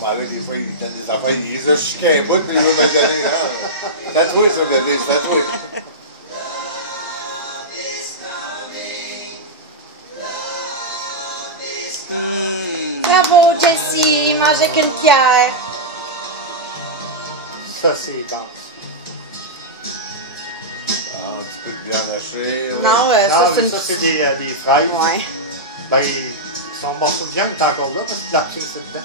moment-là, des fois, il donne des affaires, il les a jusqu'à un bout, puis il va me le donner. C'est à toi, ça, bébé, c'est à toi. Bravo, Jessie, mange avec une cuillère. Ça, c'est bon. Un petit peu de viande hachée. Ouais. Non, ça, c'est une... ça, c'est des fraises. Ouais. Ben, son morceau de viande est encore là parce qu'il l'a pris dedans.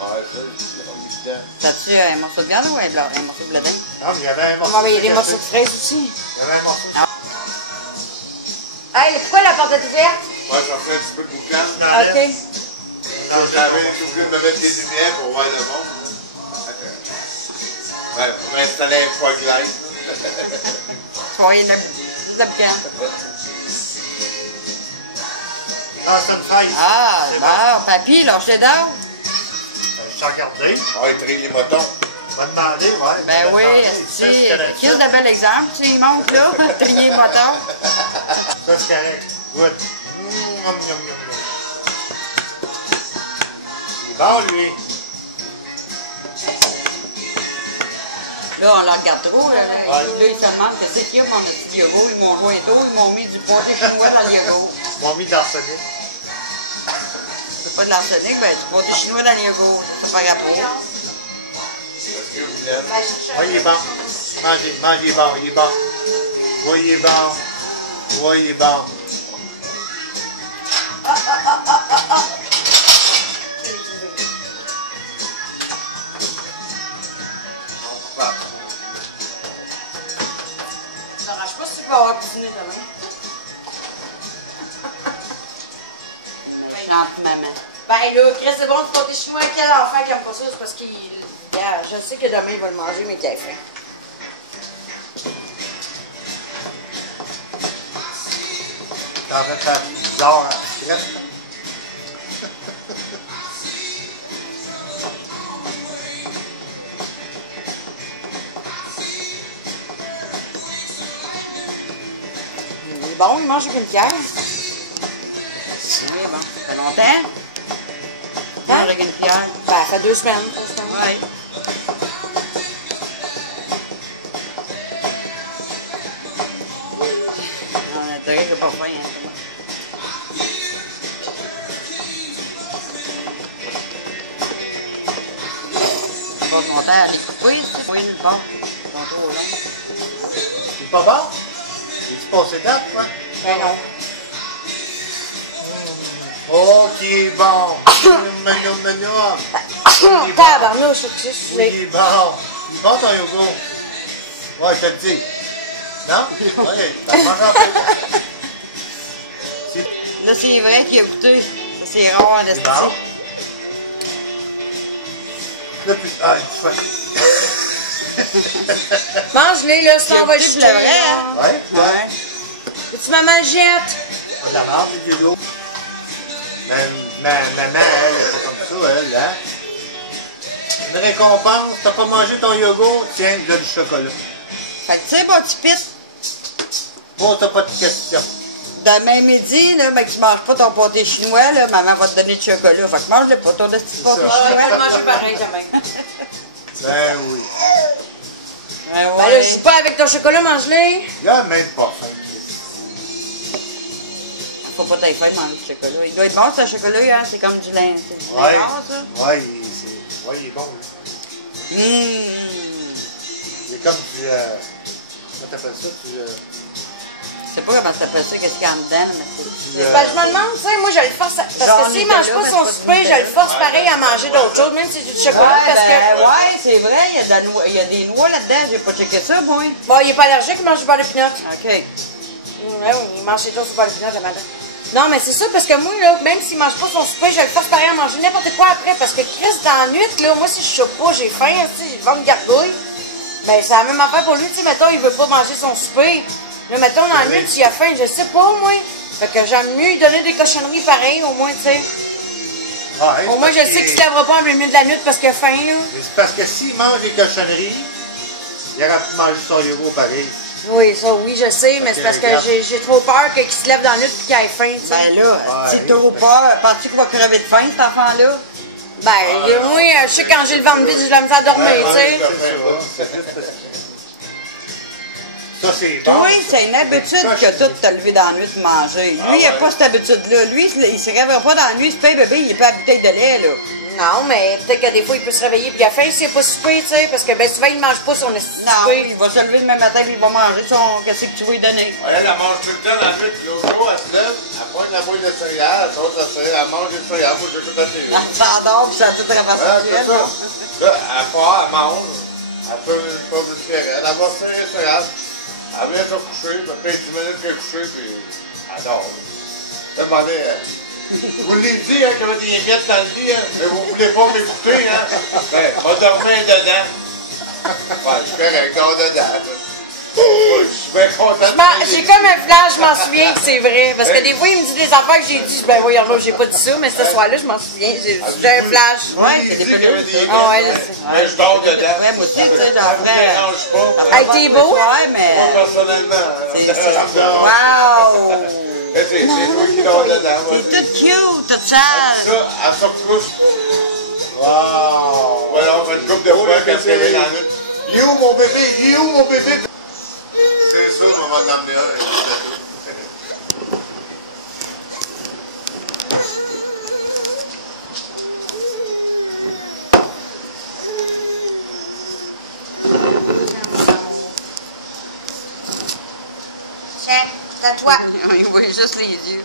Ouais, ça, ils l'ont mis dedans. T'as-tu un morceau de viande ou un morceau de blé d'Inde? Non, mais il y avait un morceau On va envoyer de des fricassé. morceaux de fraises aussi. Il y avait un morceau de Hey, pourquoi la porte est ouverte? Moi, j'en fais un petit peu de boucan. OK. J'avais oublié de me mettre des lumières pour voir le monde. Ouais, pour m'installer un foie glace. Tu vas avoir de la boucan. Non, c'est une fraise. Ah, c'est bon, papy, lâche-le donc. Je t'ai regardé. Ah, il trie les motons. On m'a demandé, ouais. Ben oui, c'est correct. quel de bel exemple, tu sais, il monte là, trier le moton. Ça, c'est correct. Good. Il est bon, lui. Là, on la regarde trop, là, il se demande qu'est-ce qu'il y a, mon petit yogourt, ils m'ont joué un tour, ils m'ont mis du pâté chinois dans le yogourt. Ils m'ont mis de l'arsenic. C'est pas de l'arsenic, ben du pâté chinois dans le yogourt, c'est pas rapport. Est-ce que vous voulez? Oui, il est bon. Mangez, mangez, il est bon, il est bon. Oui, il est bon. Oui, il est bon. Ça n'arrange pas si tu vas avoir cuisiné demain. Chante maman. Ben là, Chris, c'est bon, du pâté chinois. Quel enfant qui aime pas ça? C'est parce qu'il... Yeah, je sais que demain, il va le manger, mais qu'il a faim. Ça va faire bizarre. Reste. Il est bon, il mange avec une cuillère. Oui, bon, ça fait longtemps. Hein? Avec une pierre. Ben, ça fait 2 semaines. Oui. On a dirait qu'il n'a pas faim, hein. Pas longtemps à les couper, c'est pas une part. Ils sont trop longs. C'est pas bon? Es-tu passé date, quoi? Ben non. Oh, qui est bon! Tabarnouche, tu sais, Oui, il est bon! Il est bon ton yogourt! Ouais, je te le dis. Non? Oui, ça mange en fait. Là, c'est vrai qu'il a goûté. Ça, c'est rare, C'est l'esthétique. bon? Là, puis... Ah, tu fais... mange-les, là, sinon on va le Il a goûté jeter. pour le vrai, hein? Ouais, toi? Ouais. Et tu maman jette? Pas de la marde, c'est du yogourt. Maman, elle est pas comme ça, elle, hein? Une récompense, t'as pas mangé ton yogourt? Tiens, il a du chocolat. Fait que tu sais, mon petit pit, Bon, t'as pas de question. demain midi, là, ben, que tu manges pas ton pâté chinois, là, maman va te donner du chocolat. Fait que mange-le pas, ton petit C'est pâté ça. Ah, il va chinois. le manger pareil demain. Ben oui. Ouais, Ben là, je joue pas avec ton chocolat, mange-les. Il a même pas faim. Faut pas t'aille faim de manger du chocolat. Il doit être bon, ce chocolat, hein? C'est comme du lin. C'est du Ouais. lin rare, ça. Ouais, il est bon. Lui. Il est comme du... comment t'appelles ça? Du... Je sais pas comment t'appelles ça, qu'est-ce qu'il y a en dedans, mais c'est... Ben, je me demande, tu sais, moi, je le force. Parce Genre que s'il Nutella, mange pas mais son pas de souper, je le Nutella. force pareil à manger d'autres choses, même si c'est du chocolat, parce que. Ouais, c'est vrai, il y a, il y a des noix là-dedans. J'ai pas checké ça, moi. Bon, il est pas allergique, il mange du beurre de pinot. OK. Ouais, oui, il mange ses choses sur beurre de pinot le matin. Non, mais c'est ça, parce que moi, là, même s'il mange pas son souper, je le force pareil à manger n'importe quoi après. Parce que Chris, dans la nuit, là, moi, si je chope pas, j'ai faim, tu sais, j'ai le ventre gargouille. Ben, c'est la même affaire pour lui, tu sais, mettons, il veut pas manger son souper. Là, mettons, dans la nuit, s'il a faim, je sais pas, moi. Fait que j'aime mieux lui donner des cochonneries pareilles, au moins, tu sais. Ah, Au moins, je sais qu'il se lavera pas en plein milieu de la nuit parce qu'il a faim, là. C'est parce que s'il mange des cochonneries, il aurait pu manger son yogourt pareil. Oui, ça, oui, je sais, mais c'est parce que j'ai trop peur qu'il se lève dans la nuit et qu'il ait faim, tu sais. Ben là, Ouais, si t'as pas, penses-tu qu'il va crever de faim, cet enfant-là? Ben, moi, je sais quand j'ai le ventre vide, j'ai de la misère à dormir, tu sais. Ça, c'est bon. Toi, c'est une habitude que tout te lever dans la nuit de manger. Lui, il n'a pas cette habitude-là. Lui, il se réveille pas dans la nuit, c'est pas un bébé, il est pas à bouteille de lait, là. Non, mais peut-être que des fois, il peut se réveiller puis il a faim s'il n'a pas soupé, tu sais, parce que ben souvent, il ne mange pas son Non, soupé. il va se lever le même matin puis il va manger son... Qu'est-ce que tu veux lui donner? Elle mange tout le temps dans la nuit, puis l'autre jour, elle se lève, elle prend la boîte de céréales, elle saute la céréale, elle mange des céréales, moi j'écoute la télé. Elle s'endort puis ça a tout traversé Ouais, le c'est ciel. ça. Là, elle part, elle mange, elle fait une pomme de céréales, elle va faire les céréales, elle vient se coucher, puis après 10 minutes qu'elle est couchée, puis elle dort. Là, je vous l'ai dit, hein, qu'il y avait des miettes dans le lit, hein, mais vous voulez pas m'écouter, hein? Ben, va dormir dedans. Ouais, je suis correct, dors dedans, là. Ouais, je suis bien content. J'ai comme un flash, je m'en souviens que c'est vrai. Parce que des fois, il me dit des affaires que j'ai dit, ben oui, alors j'ai pas dit ça, mais ce soir-là, je m'en souviens. J'ai un flash. Ouais, c'est des peluches. Ah ouais, je sais. Mais je dors dedans. Ouais, moi aussi, tu sais, j'en Ça me ferais... dérange pas. Hey, t'es beau, hein? Ouais, mais... Moi, personnellement. Wow! C'est toi qui dors dedans. C'est tout cute, tout Ça, sale. elle se couche. Wow! Voilà, on fait une couple de fois quand elle est dans la nuit. Il est où mon bébé? Il est où mon bébé? C'est ça, on va en emmener un. Tiens, c'est à toi. Il voit juste les yeux.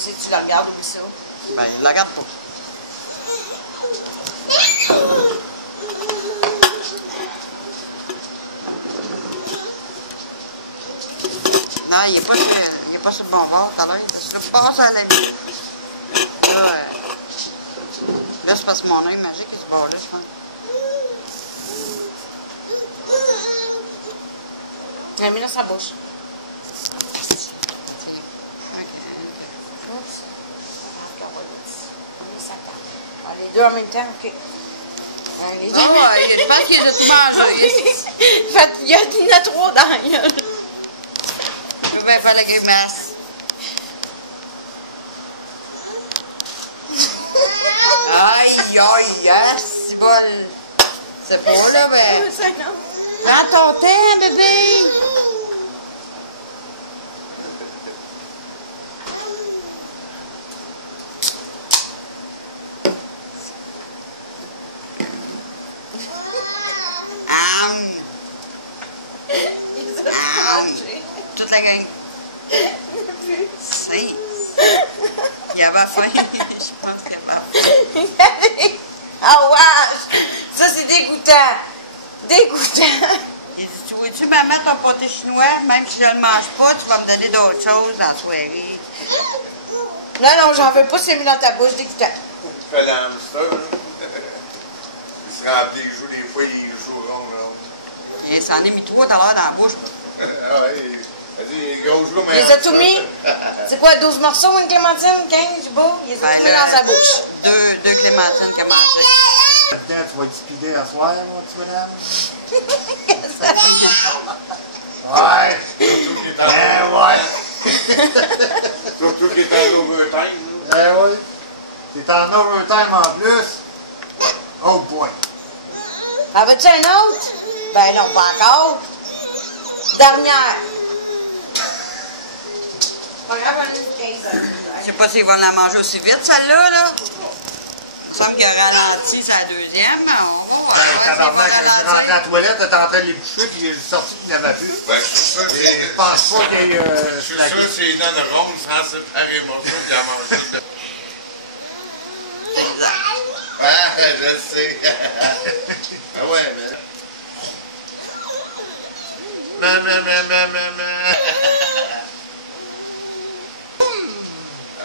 C'est que tu la regardes ou ça? Ben, il la regarde pas. Non, il est pas sur le bon bord tout à l'heure. Je le passe à la vie. Là, c'est parce que mon œil magique est ce bord-là, je pense. Il a mis dans sa bouche. Oups. Les deux en même temps, ok. Les deux. Ah ouais, je pense qu'il a tout mangé. Il y en a trois dans la gueule. Je vais faire la grimace. Aïe, aïe, yes, c'est bon. C'est pas là, ben. Prends ton temps, bébé. Toute la gang. C'est. Il avait faim. Je pense qu'il avait faim. Ah ouais! Ça, c'est dégoûtant. Dégoûtant. Il dit, tu vois-tu, maman, ton pâté chinois, même si je ne le mange pas, tu vas me donner d'autres choses la soirée. Non, non, j'en veux pas, c'est mis dans ta bouche, dégoûtant. Tu fais l'hamster, là. Il se remplit les joues, des fois, il joue rond, là. Et ça en est mis 3 dans la bouche. Ah ouais, vas-y, les gros joues, mais. Il les a tout mis. C'est quoi, 12 morceaux, une clémentine, 15, je sais pas. Il les a tout mis dans sa bouche. Deux clémentines qu'il a mangé. Là-dedans, tu vas être speedé à soir, mon petit madame? Ouais! Surtout qu'il est en Surtout qu'il est en overtime, là. Eh oui! T'es en overtime en plus? Oh boy! Ah, veux-tu un autre? Ben non, pas encore. Dernière. Pas grave, on a une 15. Je sais pas s'ils vont la manger aussi vite, celle-là, là. Il me semble qu'il a ralenti sa deuxième, mais on va voir. Tabarnak, quand je suis rentré à la toilette, t'étais en train de les boucher, puis il est sorti qu'il n'avait plus. Ben, je suis sûr que c'est. Je pense pas qu'il y ait. Je suis sûr que c'est dans le rond, sans séparer morceaux, puis à manger. Ah, je sais. Ah ouais, mais.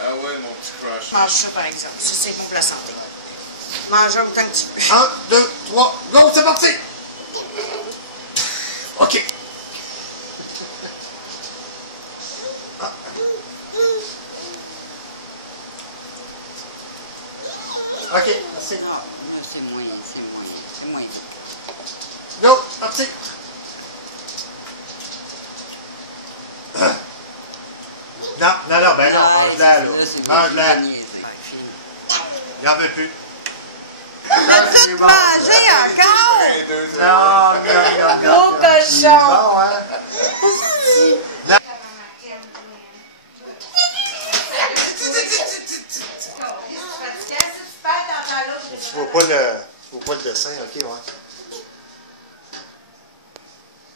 Ah ouais, mon petit crush. Mange ça, par exemple. Ça, c'est bon pour la santé. Mange autant que tu peux. 1, 2, 3, go, c'est parti! OK. Ah. OK, merci. Ah, c'est moins. Go, parti! Non, ben non, mange-la, là. Mange-la. Il en veut plus. T'as tout mangé encore? Non. Gros cochon! Bon, hein? Tu vois pas le dessin, ok, ouais.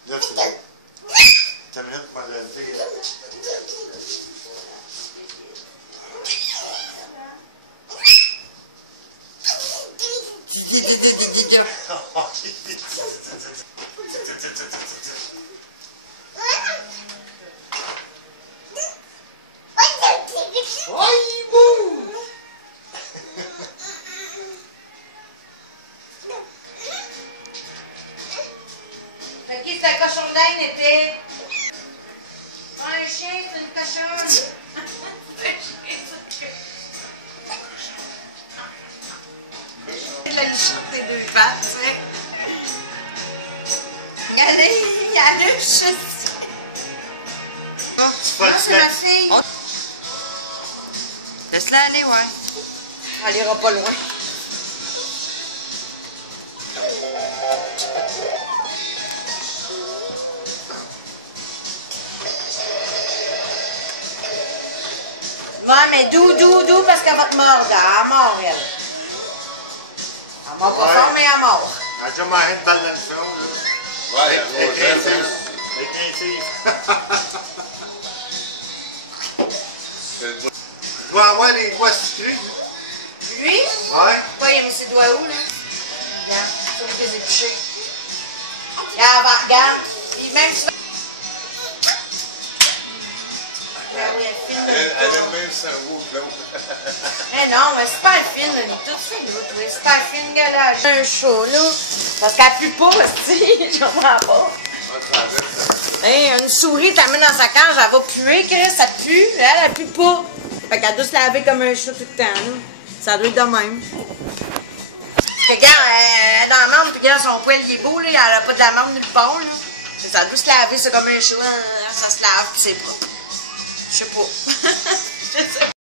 Là, tu vois. T'as une minute pour me lever. Ok, c'est un cochon d'Inde, était. Un chien, c'est une cochonne. La lichette des deux pattes, tu sais. Regardez, il y a le chat. C'est pas le C'est ma snack. fille. Laisse-la aller, ouais. Elle ira pas loin. Ouais, mais doux, parce qu'elle va te mordre. Elle mord, elle. Elle mord pas Ouais. fort, mais elle mord. Elle a déjà mangé une balle dans le front, là. Ouais, Avec la grosse incisive. hein. Avec incisive. Tu vas avoir les doigts sucrés. Lui? Ouais. Pourquoi il a mis ses doigts où, là? Regarde, c'est lui qui les a touchés. Regarde, même si... Oui, elle filme Elle a le le même cerveau que l'autre. Mais non, mais c'est pas le film, elle est toute fine, l'autre. C'est pas le film, gars, là. Un show, là. Parce qu'elle pue pas, tu je comprends pas. Hey, une souris, t'as mis dans sa cage, elle va puer, Chris, ça pue. Elle pue pas. Fait qu'elle doit se laver comme un chat tout le temps, là. Ça doit être de même. Parce que, regarde, elle est dans la marde, puis regarde, son poil, il est beau, là. Elle a pas de la marde nulle part, là. Ça doit se laver, c'est comme un chat. Ça se lave, puis c'est propre. Je sais pas. Je sais pas.